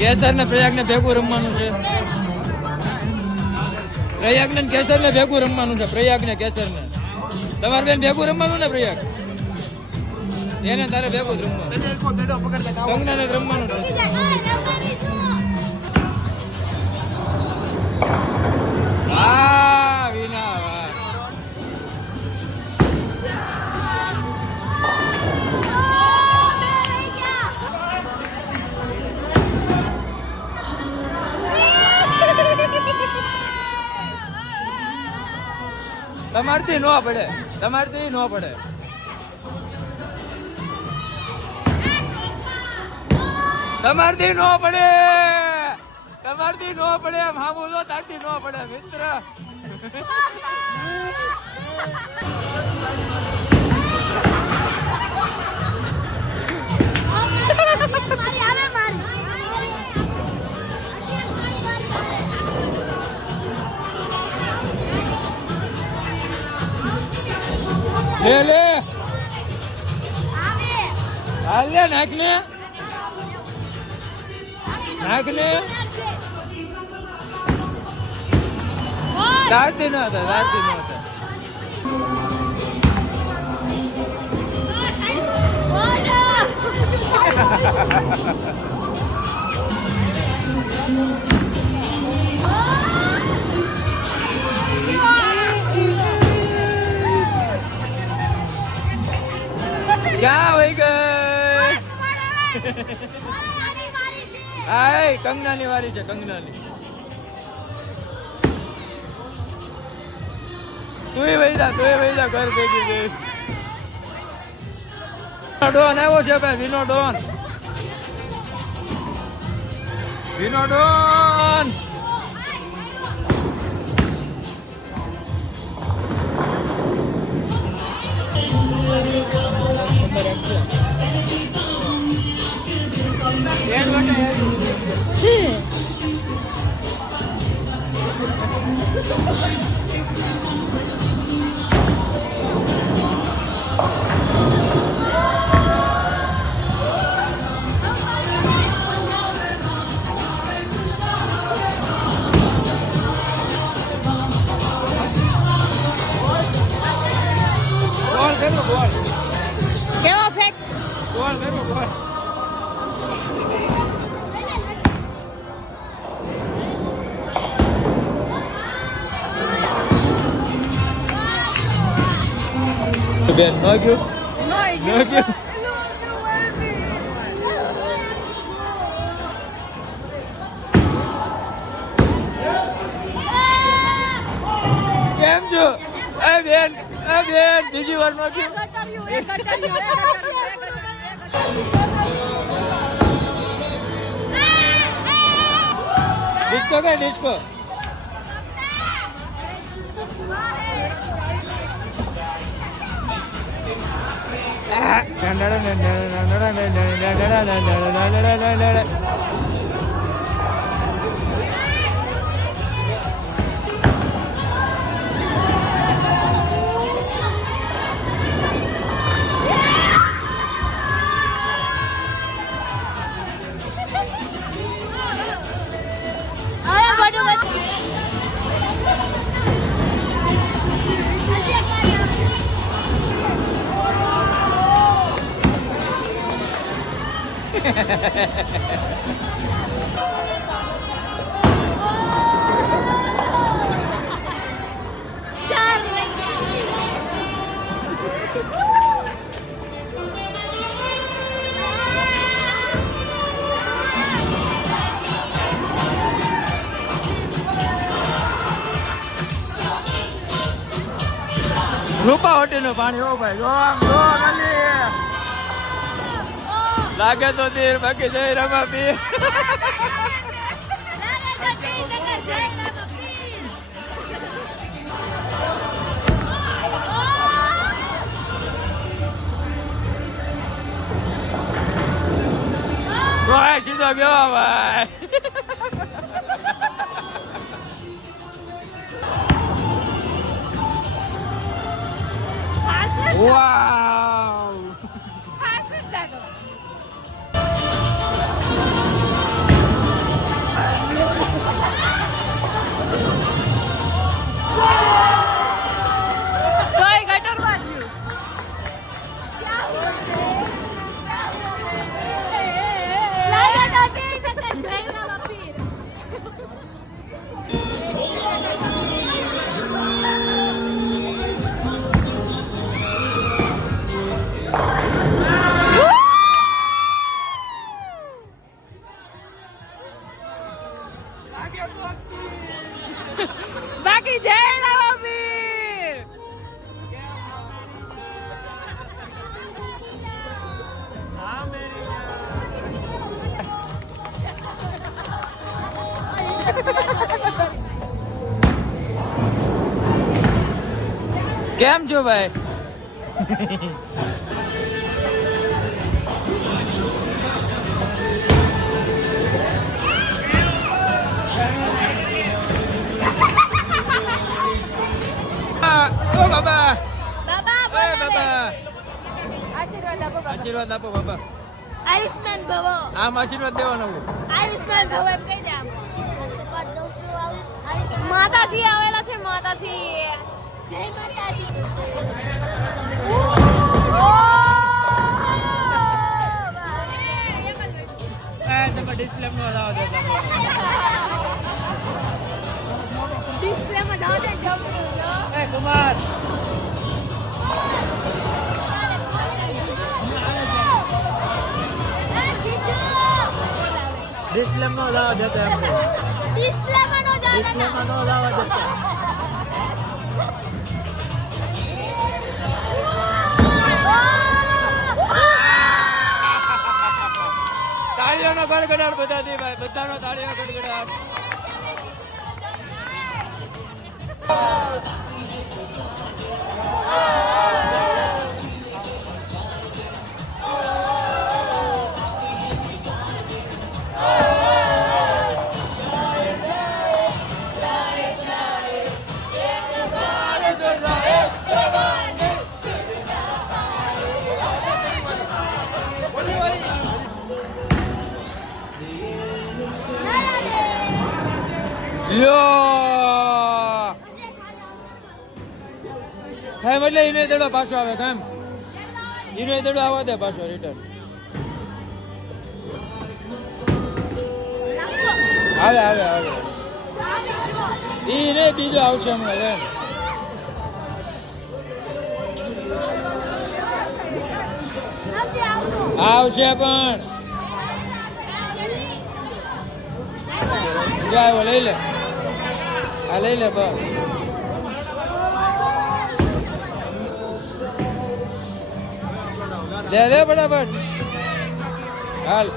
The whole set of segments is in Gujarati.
કેસર ને પ્રયાગ ને ભેગું રમવાનું છે. પ્રયાગ ને કેસર ને ભેગું રમવાનું છે. પ્રયાગ ને કેસર ને તમારે બેન ભેગું રમવાનું ને પ્રયાગ એને તારે ભેગું જ રમવાનું. કંગના ને રમવાનું છે. હા વિના તમારથી નો પડે. તમારથી નો પડે. તમારથી નો પડે. તમારથી નો પડે. એમ હા બોલો તારથી નો પડે મિત્ર. લે લે હાલ લે નાખ ને નાખ ને દારથી નો હતા. દારથી નો હતા. ક્યાં વહી ગઈ? હાય કંગનાની વારી છે. કંગનાની તુંય વહી જા ઘર ભેગી ગઈ. ડોન આવ્યો છે ભાઈ. વિનો ડોન. વિનો ડોન કેવો ફેક બોલ કરો બોલ. બેન ન ગયું કેમ છો? બેન બીજી વાર ન ગયું. ડિસ્કો કે ડિસ્કો રૂપા હોટી નું પાણી. ઓ ભાઈ જો આમ જો લાગે તો તીર બાકી જઈ રમા પી. સીધો ગયો ભાઈ. Wow! કેમ છો ભાઈ? ઓ બાબા, બાબા આશીર્વાદ આપો બાબા. આશીર્વાદ આપો બાબા. આયુષ્માન ભવ. આમ આશીર્વાદ દેવાનો. આયુષ્માન ભવ એમ કહી દે આમ. આશીર્વાદ દઉં છું. માતાજી આવેલા છે, માતાજી. જય માતાજી. ડિસ્પ્લેમાં લાવો દે. ડિસ્પ્લેમાં જાવ દે. એ કુમાર ડિસ્પ્લેમાં લાવો દેતા એમને. ડિસ્પ્લેમાં નો જાવ દે. ડિસ્પ્લેમાં નો લાવો દેતા. તાળીઓનો ગડગડાટ બધાથી ભાઈ, બધાનો તાળીઓનો ગડગડાટ. લ્યો એમ એટલે ઈનો દડો પાછો આવે કેમ? ઈનો દડો આવવા દે પાછો રિટર્ન આવે આવે આવે. ઈ ને બીજો આવશે હમણાં એમ. આવશે પણ જાવ લઈ લે. આ લઈ લે બસ. દે દે ફટાફટ. હાલ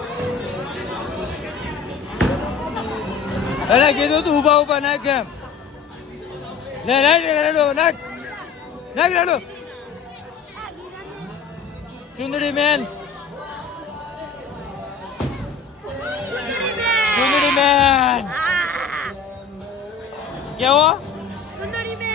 અરે કીધું તું ઉભા ઉભા નાખ કેમ? લે રેડો નાખ નાખ રેડો. ચુંદડી મેન ચુંદડી મેન કેવો? સુંદરી મેં.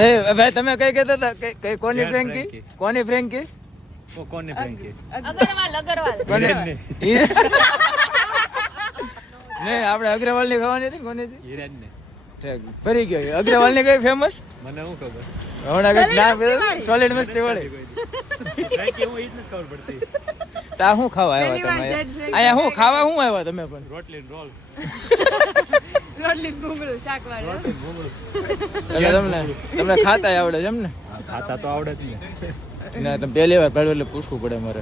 હે ભાઈ તમે કઈ કહેતા હતા? કઈ કોની ફ્રેન્કી? કોની ફ્રેન્કી? કોની ફ્રેન્કી? અગરવાલ અગરવાલ. નહીં આપણે અગ્રવાલ ની ખાવાની હતી. કોની હતી? હિરેન ને. ફરી ગયો. અગ્રવાલ ની કઈ ફેમસ? મને શું ખબર? હમણાં કઈ નામ સોલિડ મસ્તી વાળી. ફ્રેન્કી હું એ જ નથી ખબર પડતી. તા શું ખાવા આવ્યા તમે? અહીંયા શું ખાવા શું આવ્યા તમે પણ? રોટલી ને રોલ. રોટલી ભૂંગળું શાક વાળું. રોટલી ને ભૂંગળું. એટલે તમને ખાતા આવડે છે એમ ને? ખાતા તો આવડે જ ને. ના તમે પહેલી વાર પડ્યું એટલે પૂછવું પડે મારે.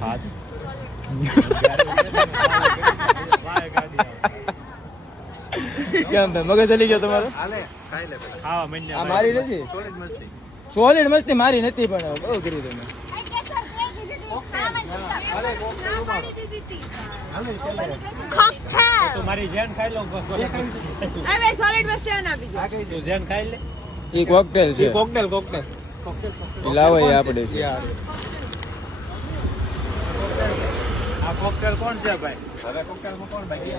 કેમ ભાઈ મગજ ચલી ગયો તમારો? ખાવા મહિને આ મારી નથી. સોલિડ મસ્તી. સોલિડ મસ્તી મારી નથી પણ બહુ કરી તમે. તો મારી જેન ખાઈ લઉં બસ. સોલિડ મસ્તી આપી દો. તું જેન ખાઈ લે. એ કોકટેલ છે. કોકટેલ લાવો એ આપણે છે. આ કોકટેલ કોણ છે ભાઈ? હવે કોકટેલ કોણ ભાઈ?